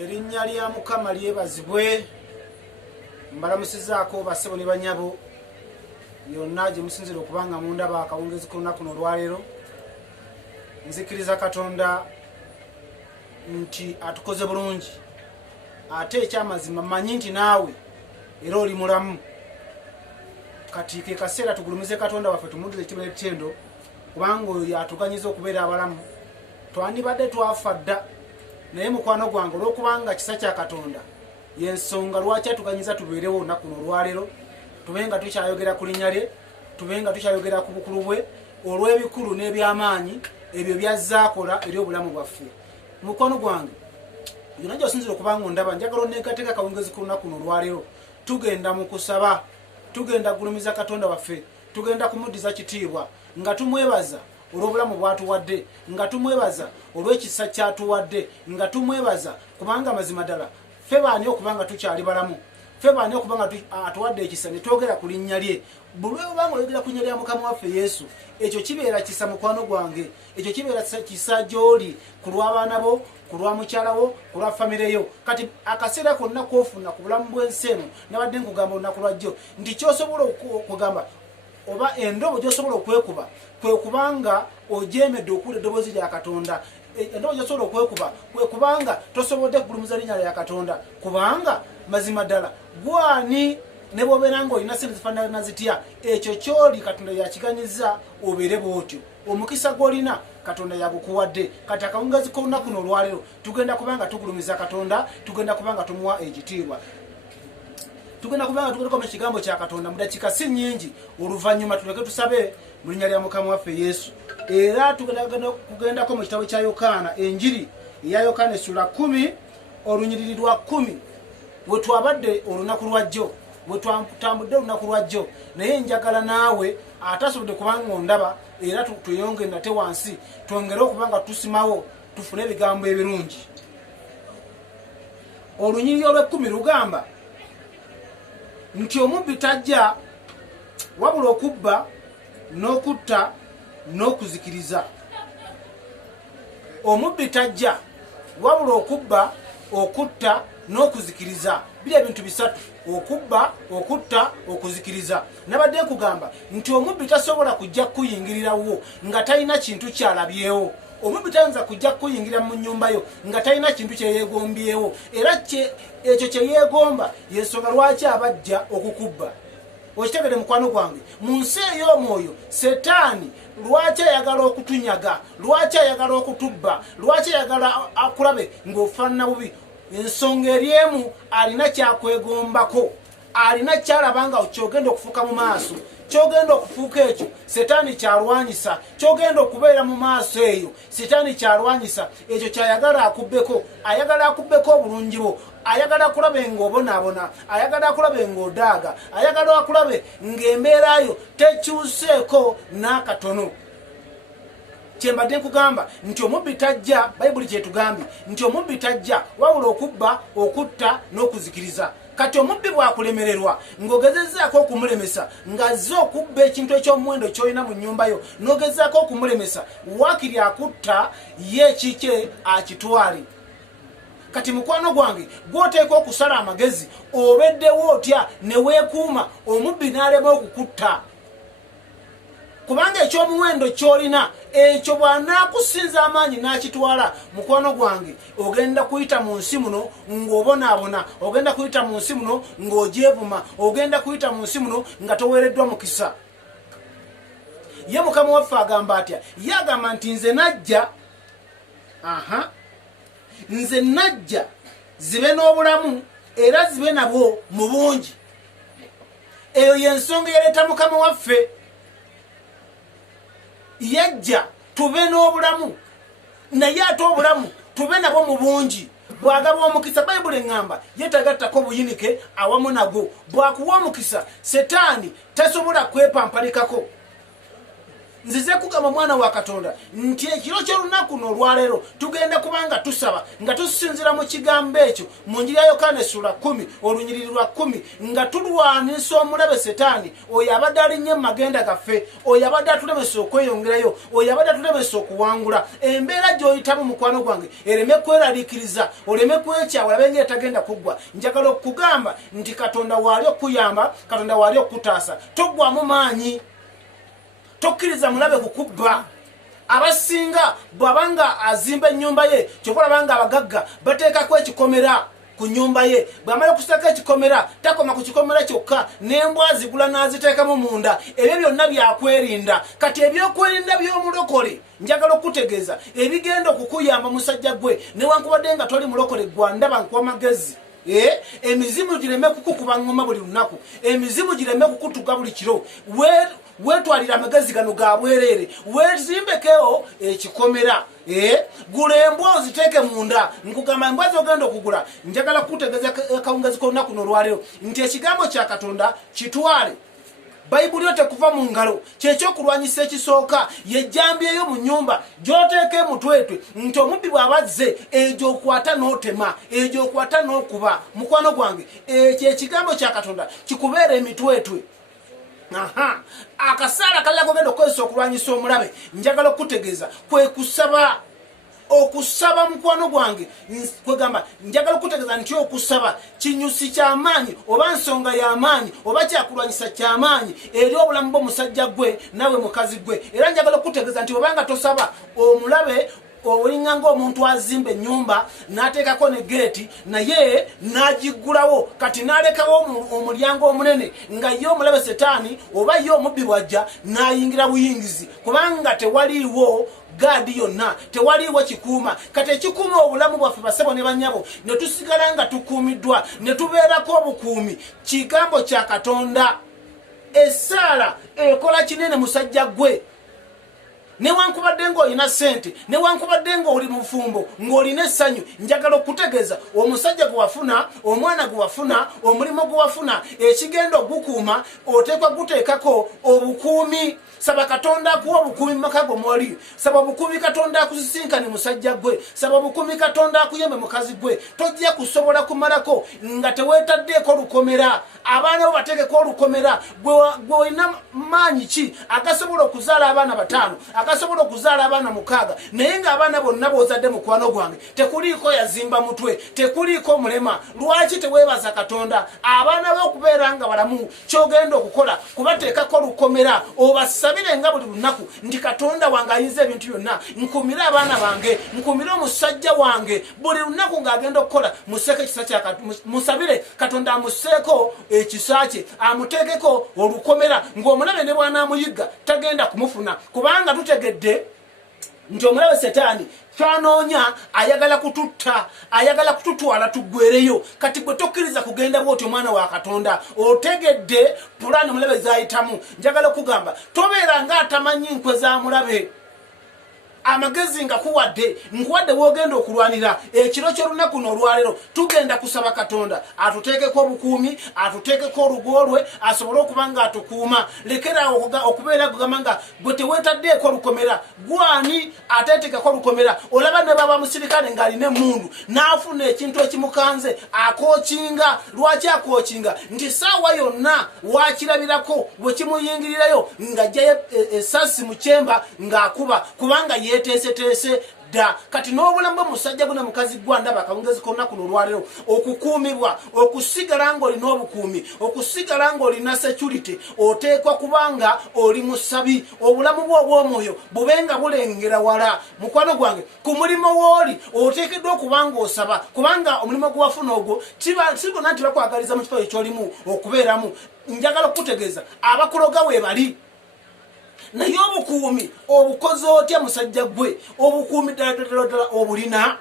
Erinnya lya Mukama lyebazibwe. Mbalamusizaako bassebo ne banyabo yonna gye musinzire okubanga mundaba akawungezi k'olunaku kuno olwaleero. Nzikiriza Katonda nti atukoze bulungi, ate ekyamazima mmanyi nti naawe era oli mulamu. Kati ke kaseera tugulumize Katonda waffe tumuddire ekitiibwa n'ekitendo, kubanga oyo yatuganyiza okubeera abalamu. Twandibadde twafa dda, naye mukwano gwange olw'okubanga kisa kya Katonda yensonga lwaki atuganyiza tubeerewo olunaku luno olwaleero, tube nga tukyayogera ku linnya lye, tube nga tukyayogera ku bukulu bwe olw'ebikulu n'ebyamaanyi ebyo byazaakola eri obulamu bwaffe. Mukwano gwange yonna gy'osinzira okubanga ondaba, njagala onneegatteko akawungezi k'olunaku luno olwaleero. Tugenda mu kusaba, tugenda kugulumiza Katonda waffe, tugenda kumuddiza kitiibwa nga tumwebaza olw'obulamu bw'atuwadde, nga tumwebaza olw'ekisa ky'atuwadde, nga tumwebaza kubanga mazima ddala ffe baani okubanga tukyali balamu, ffe baani okubanga atuwadde ekisa ne twogera ku linnya lye. Buli lwebanga oyogera ku linnya lya Mukama waffe Yesu, ekyo kibeera kisa mukwano gwange, ekyo kibeera kisa gy'oli ku lw'abaana bo, ku lwa mukyala wo, ku lwa famire yo. Kati akaseera konna kw'ofuna ku bulamu bw'ensi eno, nabadde nkugamba olunaku lwajjo nti ky'osobola okugamba oba endobo gy'osobola okwekuba kwe kubanga ojeemedde okuwulira eddoboozi lya Katonda. Endobo gy'osobola okwekuba kwe kubanga tosobodde kugulumiza linnya lya Katonda, kubanga mazima ddala gwani ne bw'obeera ng'olina sente zifaanana zitya, ekyo ky'oli Katonda yakiganyiza obeere bw'otyo. Omukisa gw'olina Katonda yagukuwadde. Kati akawungezi k'olunaku kuno olwaleero tugenda kubanga tugulumiza Katonda, tugenda kubanga tumuwa ekitiibwa, tugenda kubanga tugeddeko mu kigambo kya Katonda mu dakiika si nnyingi. Oluvannyuma tuleke tusabe mu linnya lya Mukama waffe Yesu. Era tugendako mu kitabo kya Yokaana, enjiri eya Yokaana essula 10 olunyiriri lwa 10, we twabadde olunaku lwajjo, we twatambudde olunaku lwajjo. Naye njagala naawe atasobodde kubanga ondaba era tweyongere nate wansi, twongere okubanga tusimawo tufune ebigambo ebirungi. Olunyiriri olw'ekkumi lugamba nti omubbi tajja wabula okubba n'okutta n'okuzikiriza. Omubbi tajja wabula okubba, okutta n'okuzikiriza. Biri ebintu bisatu: okubba, okutta, okuzikiriza. Nabadde nkugamba nti omubbi tasobola kujja kukuyingirirawo nga talina kintu kyalabyewo. Omubbi tayinza kujja kukuyingira mu nnyumba yo nga talina kintu kyeyeegombyewo, era ekyo kyeyeegomba yensonga lwaki abajja okukubba. Okitegedde mukwano gwange, mu nsi ey'omwoyo Setaani lwaki ayagala okutunyaga, lwaki ayagala okutubba, lwaki ayagala akulabe ng'ofaanana bubi? Ensonga eri emu, alina kyakwegombako, alina kyalabanga kyogenda okufuuka mu maaso, kyogenda okufuuka ekyo Setaani kyalwanyisa, kyogenda okubeera mu maaso eyo Setaani kyalwanyisa, ekyo kyayagala akubbeko. Ayagala akubbeko obulungi bwo, ayagala akulabe ng'obonaabona, ayagala akulabe ng'odaaga, ayagala akulabe ng'embeera yo tekyuseeko n'akatono. Kyembadde nkugamba nti omubbi tajja, Bayibuli kyetugambye nti omubbi tajja wabula okubba, okutta n'okuzikiriza. Kati omubbi bwakulemererwa ng'ogezezzaako okumulemesa ng'azze okubba ekintu eky'omuwendo ky'olina mu nnyumba yo, n'ogezzaako okumulemesa, waakiri akutta ye kike akitwale. Kati mukwano gwange gw'oteeka okusala amagezi, obeddewo otya ne weekuuma omubbi n'alema okukutta, kubanga ekyomuwendo ky'olina ekyo bw'anaakusinza amaanyi n'akitwala. Mukwano gwange ogenda kuyita mu nsi muno ng'obonaabona, ogenda kuyita mu nsi muno ng'ojeevuma, ogenda kuyita mu nsi muno nga toweereddwa mukisa. Ye Mukama waffe agamba atya? Ye agamba nti nze najja, nze najja zibe n'obulamu era zibe nabwo mu bungi. Eyo y'ensonga yaleeta Mukama waffe. Yajja tube n'obulamu, naye ate obulamu tube nabwo mu bungi. Bw'agaba omukisa, Bayibuli eŋŋamba yeetagattako buyinike awamu nagwo. Bw'akuwa omukisa, Setaani tasobola kwepampalikako. nzize kugamba mwana wa Katonda nti ekiro ky'olunaku n'olwaleero tugenda kubanga tusaba nga tusinzira mu kigambo ekyo mu Njiri ya Yokaana essula 10 olunyiriri lwa 10 nga tulwanisa omulabe Setaani oyo abadde alinnye mu magenda gaffe, oyo abadde atulemesa okweyongerayo, oyo abadde atulemesa okuwangula. Embeera gy'oyitamu mukwano gwange ereme kweraliikiriza, oleme kwekyawa olabe ng'etagenda kuggwa. Njagala okugamba nti Katonda waali okuyamba, Katonda waali okutaasa. Toggwamu maanyi, tokkiriza mulabe kukubba. Abasinga bw'abanga azimba ennyumba ye kyokulabanga abagagga bateekako ekikomera ku nyumba ye. Bw'amala okusaka ekikomera takoma ku kikomera kyokka, n'embwa zigula n'aziteekamu munda. Ebyo byonna byakwerinda. Kati ebyokwerinda by'omulokole njagala okutegeeza ebigenda okukuyamba musajja gwe newankubadde nga toli mulokole gwa ndaba nkuwa magezi. Emizimu gireme kukukuba ngoma buli lunaku, emizimu gireme kukutuga buli kiro. Wetwalira amagezi gano ga bwereere, wezimbekeo ekikomera. Gula embwa oziteeke munda. Nkugamba embwa zogenda okugula, njagala kutegeeza akawungazi k'olunaku n'olwaleero nti ekigambo kya Katonda kitwale. Bayibuli yote kuva mu ngalo kyekyokulwanyisa ekisooka yejjambyeyo mu nnyumba gy'oteeka emutwetwe nti omubbi bw'abazze egyo okwata n'otema, egyo okwata n'okuba. Mukwano gwange ekyo ekigambo kya Katonda kikubeera emitwetwe. Akasaala kalala kogenda okukozesa okulwanyisa omulabe njagala okutegeeza kwe kusaba. Okusaba mukwano gwange kwegamba njagala okutegeeza nti okusaba kinyusi ky'amaanyi oba nsonga y'amaanyi oba kyakulwanyisa ky'amaanyi eri obulamu bw'omusajja gwe nawe mukazi gwe. Era njagala okutegeeza nti obanga tosaba omulabe olinga ng'omuntu azimba ennyumba n'ateekako ne geeti naye n'agiggulawo kati n'alekawo omulyango omunene nga ye omulabe Setaani oba ye omubbi bw'ajja n'ayingira buyingizi kubanga tewaliiwo gaadi yonna, tewaliiwo kikuuma. Kati ekikuuma obulamu bwaffe basebo ne bannyabo ne tusigala nga tukuumiddwa ne tubeerako obukuumi kigambo kya Katonda. Essaala ekola kinene musajja gwe. Newankubadde ng'olina ssente, newankubadde ng'oli mu bufumbo, ng'olina essanyu, njagala okutegeeza omusajja gwe wafuna, omwana gwe wafuna, omulimu gwe wafuna, ekigenda ogukuuma oteekwa guteekako obukuumi. Saba Katonda akuwa obukuumi mu maka go mwoli. Saba obukuumi Katonda akusisinkane musajja gwe. Saba obukuumi Katonda akuyembe mukazi gwe. Tojja kusobola kumalako nga teweetaddeeko lukomera. Abaana bo bateekeko olukomera. Gwe olina maanyi ki agasobola okuzaala abaana 5, agasobola okuzaala abaana 6, naye ng'abaana bonna b'ozadde mukwano gwange tekuliiko yazimba mutwe, tekuliiko mulema. Lwaki teweebaza Katonda abaana b'okubeera nga balamu ky'ogenda okukola kubateekako lukomera obasabire nga buli lunaku nti Katonda wange ayinza ebintu byonna, nkumire abaana bange, nkumire omusajja wange buli lunaku ng'agenda okukola museke ekisa kya musabire Katonda amuseeko ekisa kye, amuteekeko olukomera ng'omulabe ne bw'anaamuyigga tagenda kumufuna kubanga tutegedde nti omulabe Setaani kyanoonya ayagala kututta, ayagala kututwala tuggwereyo. Kati gwe tokkiriza kugenda bw'oti omwana wa Katonda, otegedde pulaani omulabe z'ayitamu. Njagala okugamba tobeera ng'atamanyi nkwe za mulabe. Amagezi nga kuwadde nkuwadde wogenda okulwanira ekiro ky'olunaku n'olwaleero tugenda kusaba Katonda atuteekeko obukuumi, atuteekeko olugo lwe asobole okuba nga atukuuma. Lekera okubeera kugamba nga gwe teweetaddeeko olukomera, gwani ateetekako olukomera. Olaba ne baba musirikale ng'alina emmundu n'afuna ekintu ekimukanze akookinga. Lwaki akookinga? Nti saawa yonna wakirabirako bwe kimuyingirirayo ng'ajjayo essasi mu kyemba ng'akuba kubanga yeteeseteese da. Kati n'obulamu bw'omusajja gwe mukazi gwa ndaba akawungezi k'olunaku n'olwaleero okukuumibwa, okusigala ng'olina obukuumi, okusigala ng'olina security, oteekwa kubanga oli musabi. Obulamu bwo obw'omwoyo bubenga bulengera wala. Mukwano gwange ku mulimo w'oli oteekeddwa okuba ng'osaba kubanga omulimo gwe wafuna ogwo si bonna nti bakwagaliza mu kifo ekyolimu okubeeramu. Njagala okutegeeza abakuloga weebali naye obukuumi obukozi otya musajja gwe? Obukuumi ddala obulina?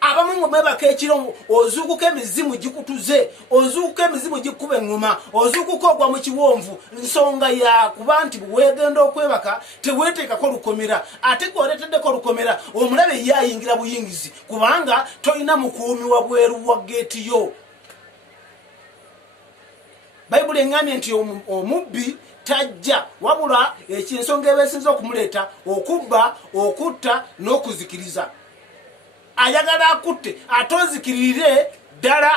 Abamu mwebaka ekiro ozuukuka emizimu gikutuze, ozuukuka emizimu gikuba eŋŋoma, ozuukuka ogwa mu kiwonvu. Nsonga yakuba nti bwegenda okwebaka teweeteekako lukomera. Ate gwe oleeteddeko olukomera omulabe ye ayingira buyingizi kubanga tolina mukuumi wabweru wa geeti yo. Bayibuli eŋŋambye nti omubbi tajja wabula ekinsonga ebesinza okumuleeta okubba okutta n'okuzikiriza ayagala akutte atozikirire ddala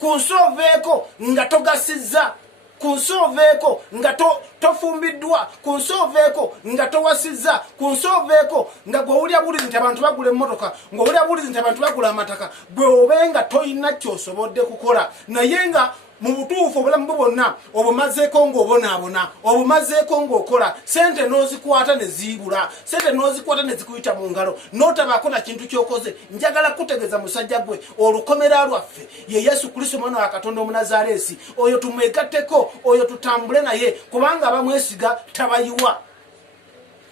kunsooveeko nga togasizza kunsooveeko nga tofumbiddwa kunsooveeko nga towasizza kunsooveeko nga gwewulya bulizi nti abantu bagula emmotoka ng'owulya bulizi nti abantu bagula amataka gwe obe nga toyina kyosobodde kukola naye nga mu butuufu obulamu bwo bwonna obumazeeko ng'obonaabona obumazeeko ng'okola sente n'ozikwata ne ziibula sente n'ozikwata ne zikuyita mu ngalo n'otabaako na kintu ky'okoze njagala kutegeeza musajja gwe olukomera lwaffe ye yesu kristo mwana wa katonda omunazaaleesi oyo tumwegatteko oyo tutambule naye kubanga abamwesiga tabayiwa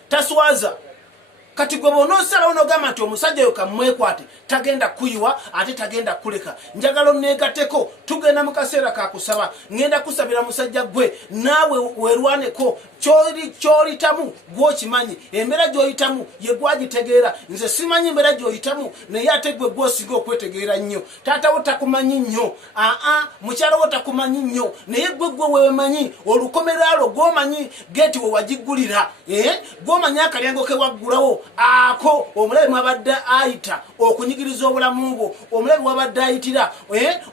taswaza kati gwe bw'onoosalawo n'ogamba nti omusajja oyo kamwekwate tagenda kuyiwa ate tagenda kuleka njagala onneegatteko tugenda mu kaseera kakusaba ngenda kusabira musajja gwe naawe weerwaneko ky'olitamu gw'okimanyi embeera gy'oyitamu ye gwagitegeera nze simanyi embeera gy'oyitamu naye ate gwe gw'osinga okwetegeera nnyo taatawo takumanyi nnyo mukyalawo takumanyi nnyo naye gwe weemanyi olukomera lwo gw'omanyi geeti we wagiggulira gw'omanyi akalyango ke waggulawo ako omulabe mwabadde ayita okunyigiriza obulamu bwo omulabe wabadde ayitira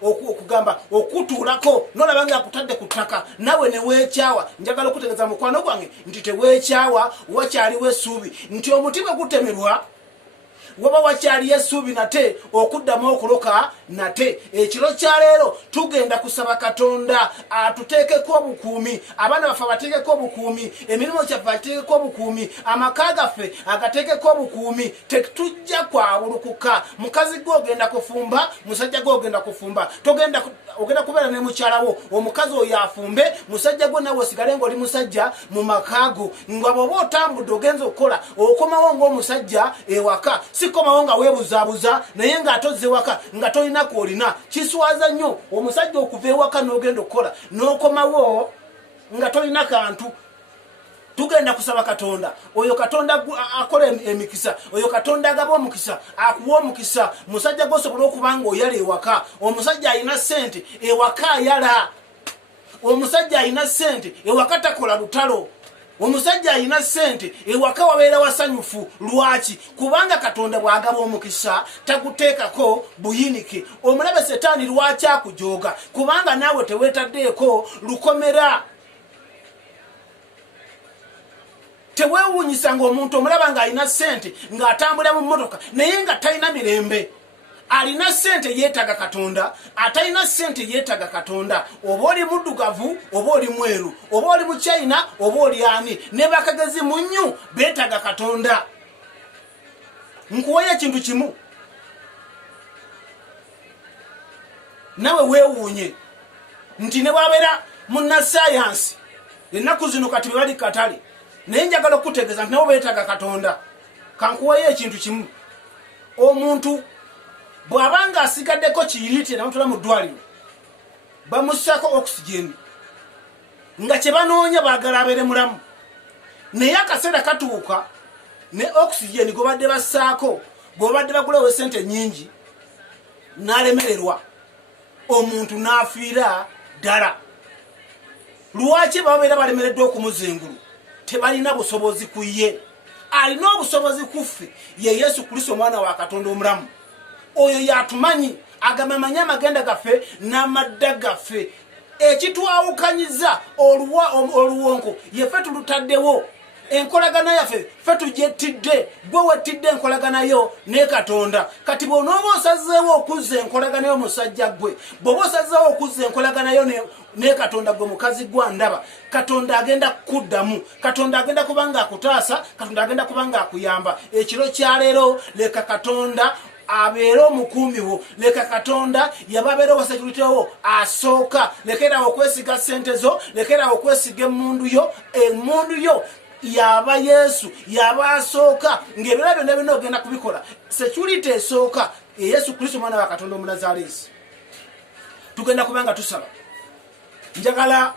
okugamba okutuulako nolaba nga akutadde ku ttaka nawe ne weekyawa njagala okutegeeza mukwano gwange nti teweekyawa wakyaliwo essuubi nti omutima gutemerwa waba wakyaliyo essuubi nate okuddamu okuloka nate ekiro kya leero tugenda kusaba katonda atuteekeko obukuumi abaana baffe abateekeko obukuumi emirimu gyaffe ateekeko obukuumi amaka gaffe agateekeko obukuumi tetujja kwawulukuka mukazi gwe ogenda kufumba musajja gwe ogenda kufumba ogenda kubeera ne mukyalawo omukazi oyo afumbe musajja gwe nawe osigale ng'oli musajja mu makaago nga bw'oba otambudde ogenza okukola okomawo ng'omusajja ewaka sikomawo nga weebuzaabuza naye ng'atozze ewaka nga tolina kwolina kiswaza nnyo omusajja okuva ewaka n'ogenda okukola n'okomawo nga tolina kantu tugenda kusaba katonda oyo katonda akola emikisa oyo katonda agaba omukisa akuwa omukisa musajja gwosobola okuba nga oyala ewaka omusajja alina ssente ewaka ayala omusajja alina ssente ewaka takola lutalo omusajja alina ssente ewaka wabeera wasanyufu lwaki kubanga katonda bw'agaba omukisa taguteekako buyinike omulabe setaani lwaki akujooga kubanga naawe teweetaddeeko lukomera teweewuunyisa ng'omuntu omulaba ng'alina ssente ng'atambulira mu mmotoka naye nga talina mirembe alina ssente yeetaga katonda atalina ssente yeetaga katonda oba oli muddugavu oba oli mweru oba oli mu China oba oli ani ne bakagezi mu nnyu beetaga katonda nkuwayo ekintu kimu nawe weewuunye nti ne bwabeera munnasayansi ennaku zino kati be bali katale naye njagala okutegeeza nti nabo beetaga katonda kankuwayo ekintu kimu omuntu bw'abanga asigaddeko kiyiriite namutula mu ddwaliro bamussako oxygeni nga kye banoonya baagala abeere mulamu naye akaseera katuuka ne oxygeni gwebadde bassaako bw'obadde bagulawo esente nnyingi n'alemererwa omuntu n'afiira ddala lwaki babeera balemereddwa okumuza engulu tebalina busobozi ku ye alina obusobozi ku ffe ye yesu kristo omwana wa katonda omulamu oyo yatumanyi agamamanyi amagenda gaffe n'amadda gaffe ekitwawukanyiza oluwonko yeffe tulutaddewo enkolagana yaffe ffe tujettidde gwe wettidde enkolaganayo ne katonda kati bw'onooba osazeewo okuzza enkolaganayo omusajja gwe bw'oba osazeewo okuzza enkolaganayo ne katonda gwe mukazi gwa ndaba katonda agenda kukuddamu katonda agenda kubanga akutaasa katonda agenda kubanga akuyamba ekiro kya leero leka katonda abeere omukuumi wo leka katonda yababeera owasekiritewo asooka lekerawo okwesiga ssente zo lekerawo okwesiga emmundu yo yaba yesu yaba asooka ng'ebirala byonna byonna ogenda kubikola security esooka yesu kristo mwana wa katonda omunazaaleesi tugenda kubanga tusaba njagala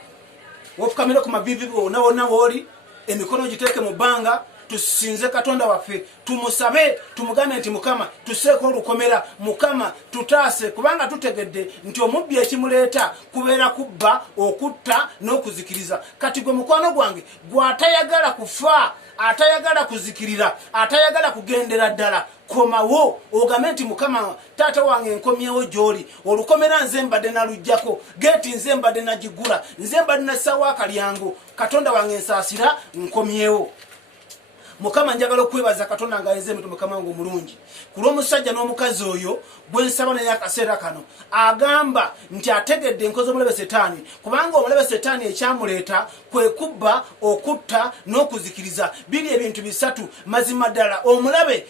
ofukamire ku mavivi bwonna wonna wooli emikono giteeke mu bbanga tusinze katonda waffe tumusabe tumugambe nti mukama tuseeko olukomera mukama tutaase kubanga tutegedde nti omubbi ekimuleeta kubeera kubba okutta n'okuzikiriza kati gwe mukwano gwange gw'atayagala kufa atayagala kuzikirira atayagala kugendera ddala komawo ogambe nti mukama taata wange nkomyewo gy'oli olukomera nze mbadde naluggyako geeti nze mbadde nagigula nze mbadde nassaawo akalyango katonda wange nsaasira nkomyewo mukama njagala okwebaza katonda nga ayeze emitu mukama wange omulungi ku lw'omusajja n'omukazi oyo gwe nsaba naye akaseera kano agamba nti ategedde enkozi omulabe setaani kubanga omulabe setaani ekyamuleeta kwe kubba okutta n'okuzikiriza biri ebintu bisatu mazima ddala omulabe